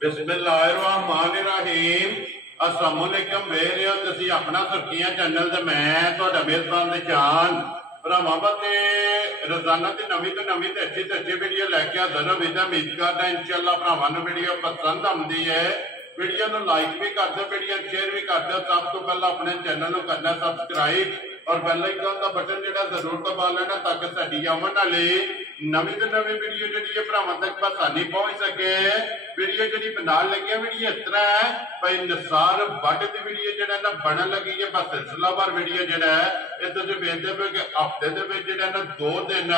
बिस्मिल्लाहिर्रहमानिर्रहीम। अस्सलाम वालेकुम। वेख रहे हो तुसीं अपना सुर्खियां चैनल ते मैं तुहाडा मेज़बान निशान भरावां वास्ते रोजाना की नवीं तो अच्छी वीडियो लैके हाज़र हो। उम्मीद करदा इंशाअल्लाह भरावां नूं वीडियो पसंद आउंदी है। वीडियो नूं लाइक भी कर दो, वीडियो शेयर भी कर दो। सब तो पहले अपने चैनल नूं करना सब्सक्राइब और बेल आइकन का बटन जिहड़ा जरूर दबा लेना ताकि साडी आउण वाली नवीं तो नवीं वीडियो जिहड़ी है भरावां तक आसानी पहुंच सके। वीडियो जिहड़ी बनाउण लगे वीडियो इस तरह है भाई निसार बट की वीडियो जिहड़ा ना बनन लगी है। बस सिलसिलावार वीडियो जिहड़ा है ये तुसीं वेखदे पे कि हफ्ते दे विच जिहड़ा ना 2 दिन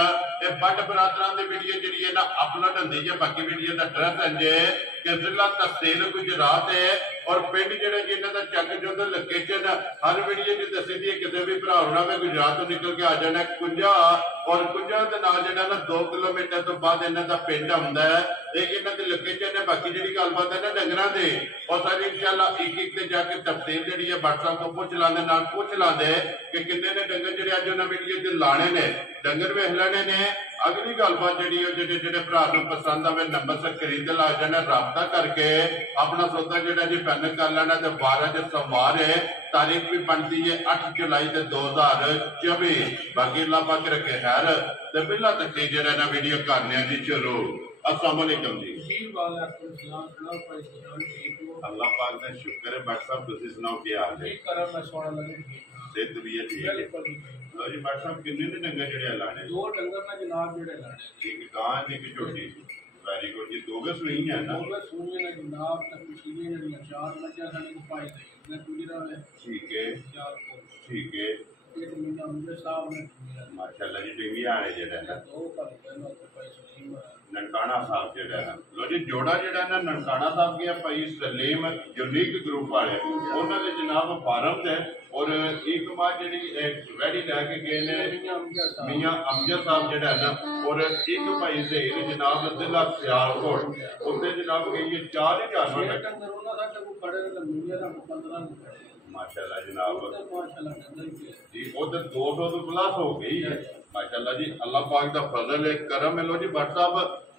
ये बट बरादरां दी वीडियो जिहड़ी है ना अपलोड हुंदी है। बाकी वीडियो दा एड्रैस है जे कि जिला तहसील गुजरात है और पिंड जिहड़ा जिन्हां दा चक जो लोकेशन हर वीडियो च दसी दी किसी भी भरा होना मैं गुजरात तो निकल के आ जाना कुंजा और कुंजा के नाल जिहड़ा ना 2 किलोमीटर तो बाद इन्हां दा पिंड आउंदा है। ये इन्हां दी लोकेशन है। बाकी जिहड़ी गलबात है ना डंगरां दी और सारी इंशाअल्लाह एक एक ते जाके तफसील जिहड़ी है WhatsApp तो पूछ लांदे नाल पूछ लांदे कि कितने ने डंगर जिहड़े अज उन्हां वीडियो ते लाने ने डंगर वेख लेने ने। अगली गलबात जी जिहड़े भरा नूं पसंद आवे नंबर से खरीद ला जाना राबता करके अपना सौदा जिहड़ा जी फाइनल कर लेना। तो 12 जो सोमवार है तारीख भी बनती है 8 जुलाई 2024। बाकी अल्लाह पाक रखे खैर। तो पहला तकलीफ जिहड़ा ना वीडियो करने जी शुरू। अस्सलाम वालेकुम जी। अल्लाह पाक का शुक्र है। डॉक्टर साहब तुसीं सुनाओ क्या हाल है? सेहत भी है ठीक है जी। डॉक्टर साहब किन्ने ने डंगर जिहड़े लाने? 2 डंगर ना जनाब जिहड़े लाने, एक गां एक झोटी। वेरी गुड जी। 2 सूई है ना? 2 सूई ने जनाब तक पिछली ने 4 मच्छा साडी को पाई दे ने गुजरा है। ठीक है 4 को ठीक है। एक महीना उनके साहब ने माशाल्लाह जी। टीवी आने जेड़ा ना 2 का पहला तो पाई सलीम ननकाना साहब जेड़ा ना लो जी जोड़ा जेड़ा ना ननकाना साहब के भाई सलीम यूनिक ग्रुप वाले उन्होंने दे जनाब फार्म है और एक मां जेडी वैडी लैके गए ने मियां अमजद साहब जेड़ा ना और एक भाई ज़हीर जनाब जिला सियालकोट उससे जनाब गई है 4000 डंगर उन्हां साडे को खड़े ने मीडिया दा 15 खड़े माशाल्लाह जनाब माशाल्लाह जी। उधर 200 तो प्लस हो गई है माशाल्लाह जी। अल्लाह पाक दा फजल है करम है। लो जी भट्ट साहब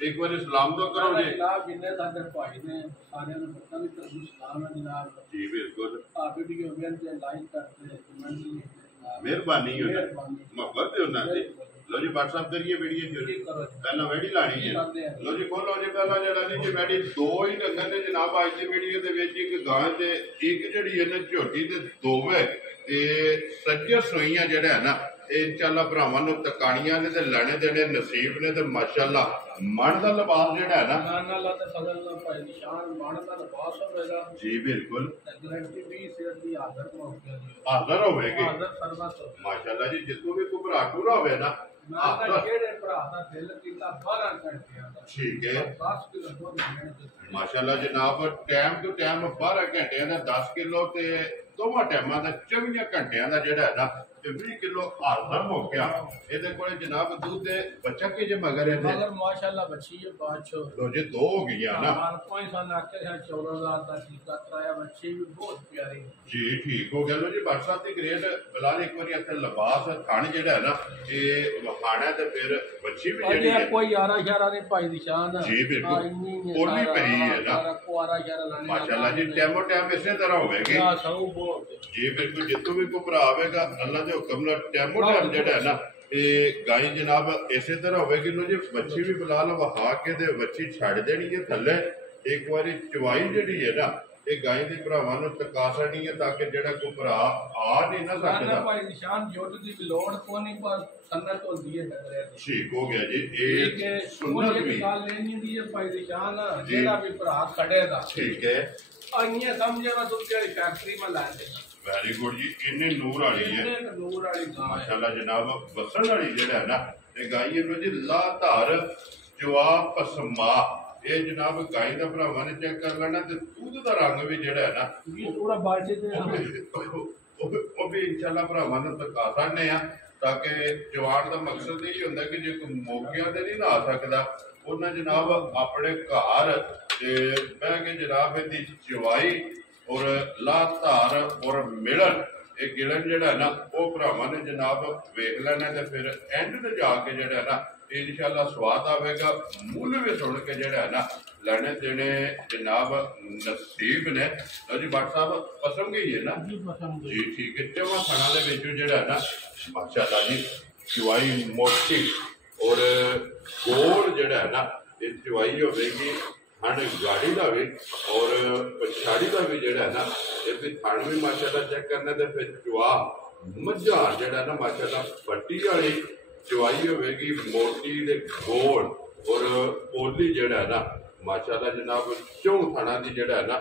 एक बार सलाम तो करो जी। जनाब जिन्ने साडे भाई ने सारे ने पता नहीं तरफ सलाम है जनाब जी बिल्कुल। आप वीडियो वेंदे लाइक करते कमेंट मेहरबानी हो मोहब्बत है उन्हां दी। लो जी भट्ट साहब करिए वीडियो शुरू। पहला वेडी लानी है। लो जी खोलो जी पहला जड़ा जी जी वेडी 2 ही डंगर ने जनाब आज की वीडियो दे विच एक गां ते एक जड़ी है ना झोटी ते 2 है ते सच्चे सोईयां जेड़ा है ना इंशाअल्लाह भरावां नूं तकाणियां ने ते लेने देने नसीब ने ते माशाअल्लाह मन दा लिबास जेड़ा है ना अल्लाह ते फजल नाल भाई निशान मन दा लिबास होवेगा जी बिल्कुल। गारंटी भी सेहत दी हाजिर होगी हाजिर होवेगी हाजिर सर्वस माशाअल्लाह जी। जितों भी कोई भरा टूरा होवे ना ठीक है माशाअल्लाह जनाब टाइम टू टाइम 12 घंटे का 10 किलो ते दोवां टाइमां दा 24 घंटियां दा जेड़ा है ना 20 किलो हाजिर हो गया। ਇਹਦੇ ਕੋਲੇ जनाब दूध दे बच्चा के जे मगर है मगर माशाअल्लाह बच्ची है बादशाह लो जी 2 हो गई ना कोई सन आके 14000 का टीका कराया बच्ची भी बहुत प्यारी जी ठीक हो गया। लो जी भट्ट साहब दी ग्रेड बिलाल एक बार इत्थे लिबास खाने जेड़ा है ना ये वखाना ते फिर बच्ची भी जेड़ी है कोई 11 नहीं पाई निशान जी बिल्कुल और भी परी है ना माशाअल्लाह जी। टाइमो टाइम इसी तरह होवेगी जी बिल्कुल। जितों भी कोई भरा आवेगा अल्लाह दे हुक्म नाल टाइमो टाइम जेड़ा है ना ये गाय जनाब इसे तरह होवेगी। लो जी बच्ची भी बिलाल वहा के ते बच्ची छड़ देनी है थल्ले एक बारी चवाई जेड़ी है ना ये गाय दे भरावां नूं टका छड़नी है ताकि जेड़ा कोई भरा आ नहीं ना सकदा भाई निशान जोट दी लोड़ कोनी पर सन्नत होंदी है डंगरे दी ठीक हो गया जी। ये सुन्नत भी गाल लेनी दी है भाई निशान जेड़ा भी भरा खड़ेगा ठीक है अन्य समझेगा तो तेरी फैक्ट्री में ला देगा। वेरी गुड जी। इन्ने नूर वाली है नूर वाली माशाअल्लाह जनाब बसन वाली जेड़ा है ना ये गाय है जी ला धार जवाब पसमा ये जनाब गाय दा भरावां ने चेक कर लेना ते दूध दा रंग भी जेड़ा है ना थोड़ा बाल्टी ते वो भी इंशाअल्लाह भरावां ने दिखा सकने आ ताकि जवान दा मकसद यही हुंदा कि जे कोई मौकियां ते नहीं ना आ सकदा उन्हां जनाब अपने घर ते बह के जनाब इहदी चवाई और ला धार और मिलन ये गिलन जेड़ा ना वो भरावां ने जनाब वेख लेना ते फिर एंड ते जाके जेड़ा ना इंशाल्लाह स्वाद आवेगा। मुल भी सुन के जड़ा है ना लेने देने जनाब नसीब ने। लो जी भट्ट साहब पसंद गई है ना जी? ठीक है। चवा खाना दे विचों जड़ा है ना माशाल्लाह जी चवाई मोटी और गोल जड़ा है ना ये चवाई होगी थान गाड़ी का भी और पछाड़ी का भी जड़ा है ना ये भी थान भी माशाल्लाह चेक करने दे फिर चवा मझा जड़ा ना माशाल्लाह पट्टी वाली चवाई होगी मोटी दे गोल और पोली जड़ा है ना माशाल्लाह जनाब चौं थाना की जड़ा है ना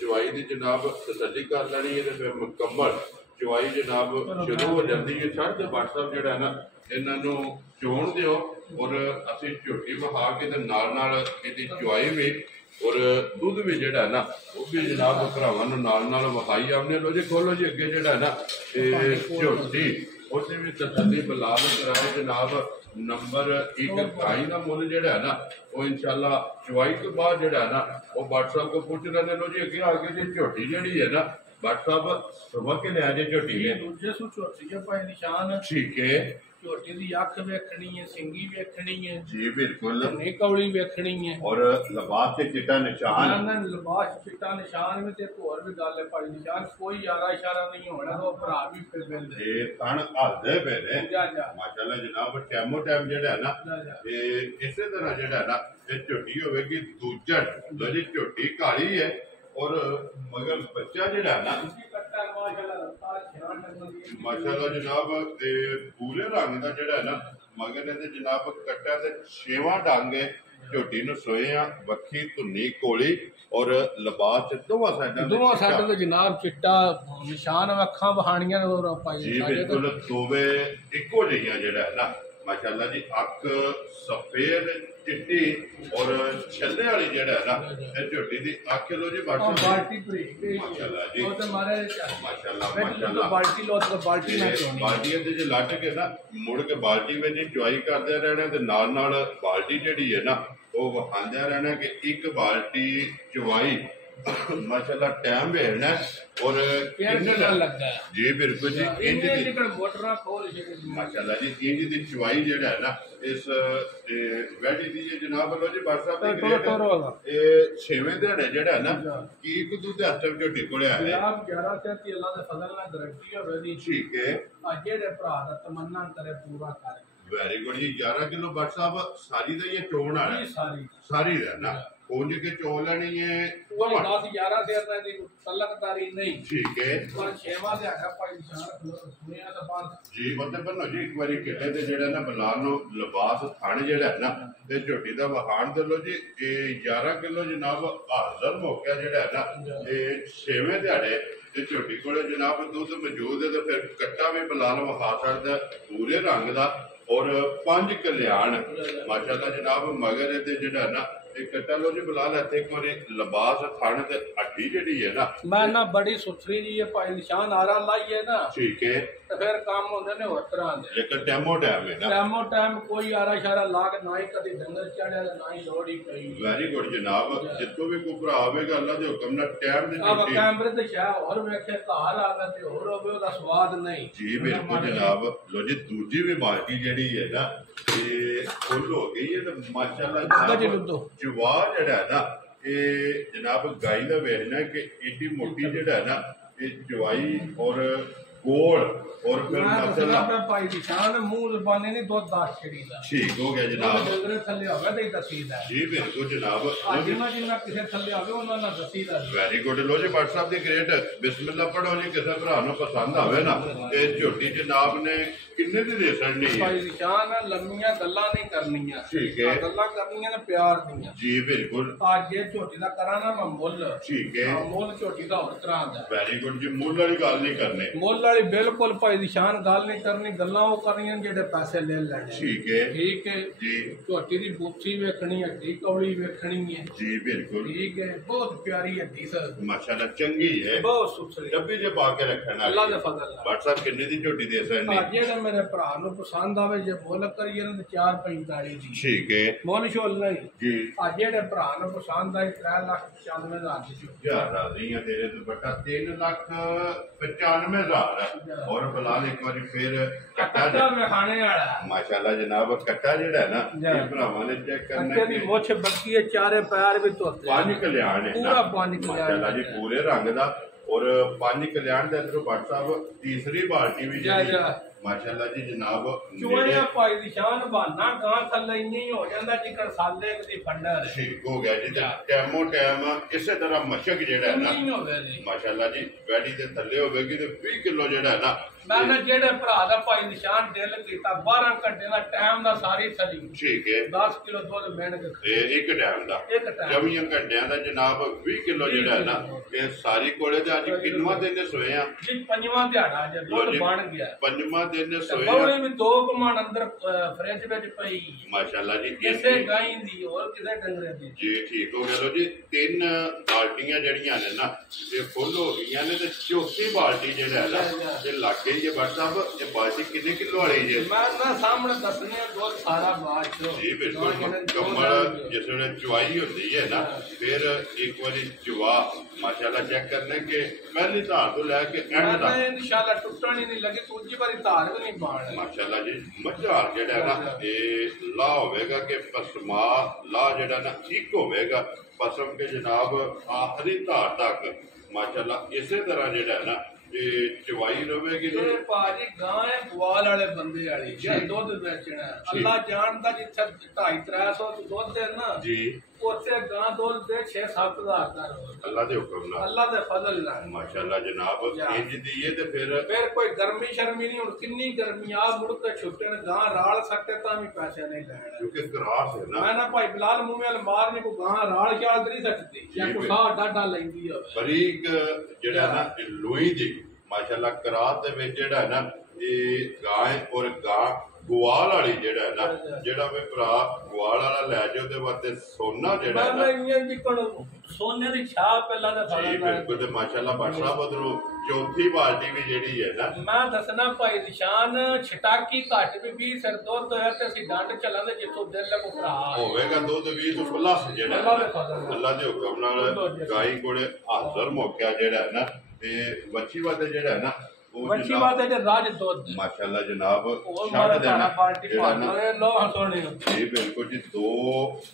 चवाई की जनाब तसल्ली कर लेनी है फिर मुकम्मल चवाई जनाब शुरू हो जाती है। छड़ के भट्ट साहब जड़ा है ना इन्हों चोण दिओ और असी झोटी बहा के नाल इहदी चवाई भी और दुध भी जड़ा है ना वो भी जनाब भरावां नूं नाल विखाई आने। लो जी खोलो जी अगे जड़ा है ना झोटी उसने भी तसल्ली बिलाल कराए जनाब नंबर 1 गाई का मुल जड़ा है ना वो इंशाल्लाह चवाई तो बाद जड़ा है ना वो भट्ट साहब को पूछ रहे। लो जी अगे आगे जी झोटी जड़ी है ना भट्ट साहब सुबह के लिया जी झोटी ने दूजे सू झोटी है भाई निशान ठीक है। झोटी की अख वेखनी है सिंगी वेखनी है जी बिल्कुल कौड़ी वेखनी है और लिबास से चिट्टा निशान लिबास चिट्टा निशान में ते होर भी गल है भाई निशान कोई यारा इशारा नहीं होना तो भरा भी फिर मिलदे ये थण हलदे पे ने माशाल्लाह जनाब टाइमो टाइम जेड़ा है ना ये इसे तरह जेड़ा है ना ये झोटी होगी दूजड़ लो जी झोटी काली है और मगर बच्चा जेड़ा है ना माशाल्लाह जनाब पूरे रंग का जेड़ा है ना मगर इहदे जनाब कट्टा ते 6वां डंग है झोटी नूं सोया वक्खी धुन्नी कोली और लिबास दोवां साइडां ते जनाब चिट्टा निशान अखां बहानियां और भाई जी बिल्कुल दोवे इक्को जिहियां जेड़ा है ना माशाल्लाह जी अख सफेद चिट्टी और छल्ले वाली जेड़ा है ना ये झोटी दी अख लो जी बाल्टी माशाल्लाह जी और ते मारे माशाल्लाह माशाल्लाह बाल्टी लो तो बाल्टी में बाल्टियां ते जे लट के ना मुड़ के बाल्टी में जी चुआई करदे रहना ते नाल बाल्टी जेड़ी है ना वो वखांदे रहना कि एक बाल्टी चुआई माशाल्लाह टाइम भेजना और कितना लगता है जी बिल्कुल जी इंज दी मोटरा खोल माशाल्लाह जी इंज दी चुआई जेड़ा है ना इस वैडी दी जनाब लो जी भट्ट साहब दी ये 6वें दिहाड़े जेड़ा है ना की कुदू ते हफ्ते झोटी कोले आया जनाब 11 से अल्लाह दे फजल नाल गारंटी होवे दी ठीक है आज जेड़े भरा दा तमन्ना करे पूरा कर वेरी गुड जी 11 किलो भट्ट साहब सारी दा ये चोण आ सारी रहना खोज के चो लेनी है 10 11 से अंदर दी तलकदारी नहीं ठीक है पर 6वां दिहाड़ा भाई निशान सुनिया दा बात जी बंदे बनो जी एक बारी किले ते जेड़ा ना बलाल नो लिबास थाने जेड़ा है ना ते झोटी दा वहान दे लो जी ये 11 किलो जनाब हाजर मौका जेड़ा है ना ये 6वें दिहाड़े ते झोटी कोले जनाब दूध मौजूद है तो फिर कट्टा भी बलाल वखा सकदा पूरे रंग दा और 5 कल्याण माशाल्लाह जनाब मगर ते जेड़ा ना एक कट्टा लो जी बिलाल इत्थे एक बारी लिबास थाने ते हड्डी जेड़ी है ना मैं ना बड़ी सुथरी जी ये भाई निशान आरा लाई है ना ठीक है तो फिर काम होंदे ने होर तरह दे लेकिन टाइमो टाइम है ना टाइमो टाइम कोई आरा इशारा लाग ना ही कदी डंगर चढ़या ना ही लोड़ी पई वेरी गुड जनाब जितो भी कोई भरा आवेगा अल्लाह दे हुक्म नाल टाइम दे अब कैमरे ते शाह और वेखे घर आ गए ते और होवे ओदा स्वाद नहीं जी बिल्कुल जनाब लो जी दूजी भी बाल्टी जेड़ी है ना ये फुल हो गई है तो माशाल्लाह जवा जेड़ा है ना ये जनाब गाय का वेखना कि एडी मोटी जेड़ा है ना ये जवाई और गोल और फिर माशाल्लाह भाई निशान मुंह जबाने ने दूध दास छड़ी दा ठीक हो गया जनाब डंगर थल्ले होवे ते दसीदा जी बिल्कुल जनाब जिन्ना जिन्ना किसे थल्ले होवे ਉਹਨਾਂ ਨਾਲ दसीदा वेरी गुड लो जी भट्ट साहब दी ग्रेट बिस्मिल्लाह पढ़ो जी किसे भरा नु पसंद आवे ना ये झोटी जनाब ने किन्ने दी देसन नहीं भाई निशान लम्मियां गल्लां नहीं करनियां ठीक है गल्लां करनियां ने प्यार दियां जी बिल्कुल आज ये झोटी दा करा ना मैं मुੱਲ ठीक है मुੱਲ झोटी ਦਾ ਹੋਰ ਤਰ੍ਹਾਂ ਦਾ वेरी गुड जी मुੱਲ वाली गल नहीं करनी ਮੁੱਲ ਵਾਲੀ ਬਿਲਕੁਲ ਭਾਈ ਨਿਸ਼ਾਨ ਗੱਲ ਨਹੀਂ ਕਰਨੀ ਗੱਲਾਂ ਉਹ ਕਰਨੀਆਂ ਜਿਹੜੇ ਪੈਸੇ ਲੈ ਲੈਣੇ ठीक है जी ਝੋਟੀ ਦੀ ਬੂਥੀ ਵੇਖਣੀ ਹੱਡੀ ਕੌਲੀ ਵੇਖਣੀ ਹੈ जी बिल्कुल ठीक है बहुत प्यारी हड्डी सर माशाल्लाह चंगी है बहुत सुथरी डब्बी जे पा के रखना अल्लाह दे फजल नाल भट्ट साहब किन्ने दी झोटी दे सकने ਜਿਹੜਾ ਮੇਰੇ ਭਰਾ ਨੂੰ ਪਸੰਦ ਆਵੇ ਜੇ ਮੁੱਲ ਕਰੀਏ ਨਾ 445 ਦੀ ठीक है ਮੁੱਲ ਛੋਲ ਨਹੀਂ जी ਅੱਜ ਜਿਹੜੇ ਭਰਾ ਨੂੰ ਪਸੰਦ ਆਏ 3,95,000 ਦੀ यार राजी है तेरे दुपट्टा 3,95,000 और बिलाल एक बार फिर कट्टा खाने वाला माशाल्लाह जनाब कट्टा जेड़ा है ना ये भरावां ने चेक करना है मुछ बक्की है चारे पैर भी धोते पांच कल्याण है पूरा पांच कल्याण माशाल्लाह जी पूरे रंग दा और पांच कल्याण दे अंदर भट्ट साहब तीसरी बाल्टी भी जेडी माशाल्लाह जी जनाब चोया भाई दी शान बहाना गां थल्ले इन्नी हो जांदा जिकर साले दी फंडर ठीक हो गया जी टाइमो टाइम इसे तरह मशक जेड़ा है ना माशाल्लाह जी बैडी दे थल्ले होवेगी ते 20 किलो जेड़ा है ना मैंने जेड़े भरा दा भाई निशान दिल कीता 12 घंटे दा टाइम दा सारी सरी ठीक है 10 किलो दूध मेण के एक टाइम दा 24 घंटियां दा जनाब 20 किलो जेड़ा है ना ये सारी कोले ते अज किन्नवा दिन सोए आ जी पंजवां दिहाड़ा जे दूध बन गया पंजवां दिन सोए बौले भी 2 कमान अंदर फ्रिज विच पई माशाल्लाह जी किसे गाय दी और किसे डंगरे दी जी ठीक हो गया लो जी 3 बाल्टियां जड़ियां ने ना ये फुल हो गईयां ने ते चौथी बाल्टी जेड़ा है ना ये लाके ये भट्ट साहब ये बाल्टी कितने किलो वाली है मैं ना सामने दसने दूध सारा बात जी बिल्कुल मुकम्मल जिस वेले चुवाई होती है ना फिर एक बारी चुवा माशाल्लाह चेक करने के पहली धार तो लैके एंड तक इंशाल्लाह टुटण ही नहीं लगी दूसरी बारी धार भी नहीं बाण माशाल्लाह जी मझार जेड़ा है ना ये ला होवेगा कि पसमा ला जेड़ा ना ठीक होवेगा पसम के जनाब आखिरी धार तक माशाल्लाह इसे तरह जेड़ा है ना चवाई रहेगी भाजी गां है ग्वाल वाले बंदे वाली जे दुध बेचना अल्लाह जानदा जिथे 250-300 दुध है ना जी उत्थे गां दुध दे 6-7 हज़ार दा अल्लाह दे हुक्म नाल अल्लाह दे फजल नाल माशाल्लाह जनाब इंज दी है ते फिर कोई गर्मी शर्मी नहीं हुन किन्नी गर्मी आ मुड़ के छुट्टे ने गां राल सकते तां भी पैसे नहीं लेना क्योंकि ग्रास है ना मैं ना भाई बिलाल मुंह में मार नहीं को गां राल शाल नहीं सकती या को सा डाडा लेंदी होवे बरीक जेड़ा ना लोई दी माशाल्लाह करात दे विच जेड़ा ना ये गाय और गां गुआल वाली जेड़ा है ना जेड़ा वे भरा गुआल वाला ले जाओ ते वास्ते सोना जेड़ा है ना मैं इंज कोन सोने दी छाप पहला दा जी बिल्कुल ते माशाल्लाह भट्ट साहब उधरों चौथी बाल्टी भी जेड़ी है ना मैं दसना भाई निशान छटाकी घट भी 20 सिर दुध है ते ਅਸੀਂ ਡੰਡ ਚੱਲਾਂਦੇ ਜਿੱਥੋਂ ਦਿਲ ਕੋ ਭਰਾ ਹੋਵੇਗਾ ਦੁੱਧ 20 ਤੋਂ ਪਲੱਸ ਜਿਹੜਾ ਅੱਲਾਹ ਦੇ ਹੁਕਮ ਨਾਲ ਗਾਈ ਕੋਲੇ ਹਾਜ਼ਰ ਮੌਕਿਆ ਜਿਹੜਾ ਹੈ ਨਾ ਤੇ ਵੱਛੀ ਵਾਦੇ ਜਿਹੜਾ ਹੈ ਨਾ ਵੱਛੀ ਵਾਦੇ ਦੇ ਰਾਜ ਦੁੱਧ ਮਾਸ਼ਾਅੱਲਾ ਜਨਾਬ ਛੱਡ ਦੇਣਾ ਜਿਹੜਾ ਨਾ ਲੋ ਹਸੋਣੇ ਜੀ ਬਿਲਕੁਲ ਜੀ 2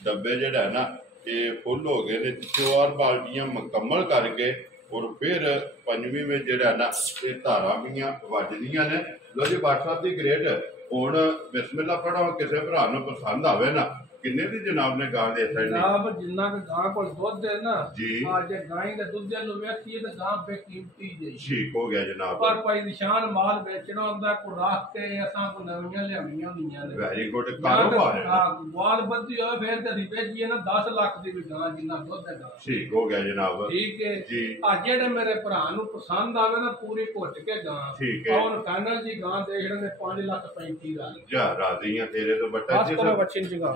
ਡੱਬੇ ਜਿਹੜਾ ਹੈ ਨਾ ਇਹ ਫੁੱਲ ਹੋ ਗਏ ਨੇ 4 ਬਾਲਟੀਆਂ ਮੁਕੰਮਲ ਕਰਕੇ और फिर पंजवीं में जेड़ा ना ये धारा भी वजदियां ने लो जी भट्ट साहब की ग्रेड हुण बिस्मिल्लाह पढ़ो किसी भरा नूं पसंद आवे ना किन्ने दी जनाब ने गां दे साइड जनाब जिन्ना के गां कोल दुध है ना जी आज गाय दे दुध नु वेखिए ते गां बेकीमती जी ठीक हो गया जनाब पर भाई निशान माल बेचना हुंदा को राख के असां को नवीं लियाणियां हुंदियां ने वेरी गुड कारोबार है हां बाल बद्दी होवे फिर ते बेचिए ना 10 लाख दी भी गां जिन्ना दुध है ठीक हो गया जनाब ठीक है जी आज जेड़े मेरे भरा नु पसंद आवे ना पूरी घुट के गां ठीक है और फाइनल जी गां देख रहे 5,35,000 जा राजी हैं तेरे तो बट्टा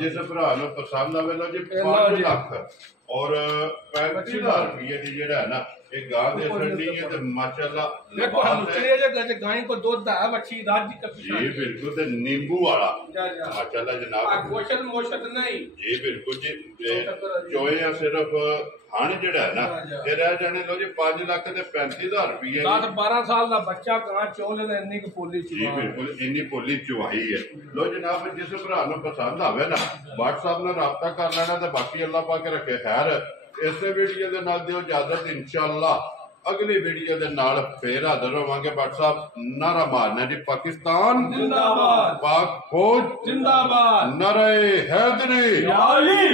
जिस भरा नु पसंद आवे लो जी 5 लाख और 35,000 रुपये दी जेड़ा है ना ये गां दे संडी है ते माशाल्लाह देखो हम चले जे गाय को दूध है वच्छी राजी का जी बिल्कुल ते नींबू वाला माशाल्लाह जनाब गोशत मोशत नहीं जी बिल्कुल जी चोया सिर्फ खान जेड़ा है ना ये रह जाने लो जी 5 लाख ते 35,000 रुपये 10-12 साल दा बच्चा गां चोले ने इन्नी को पोली जी बिल्कुल इन्नी पोली चुवाई है लो जनाब जिस भरा नु पसंद आवे ना व्हाट्सएप नाल राब्ता कर लेना ते बाकी अल्लाह पाक रखे खैर इस वीडियो दे नाल दियो इजाजत इंशाअल्लाह अगली वीडियो दे नाल फिर हाजिर होवांगे भट्ट साहब नारा मारना जी पाकिस्तान जिंदाबाद पाक फौज जिंदाबाद नारे हैदरी या अली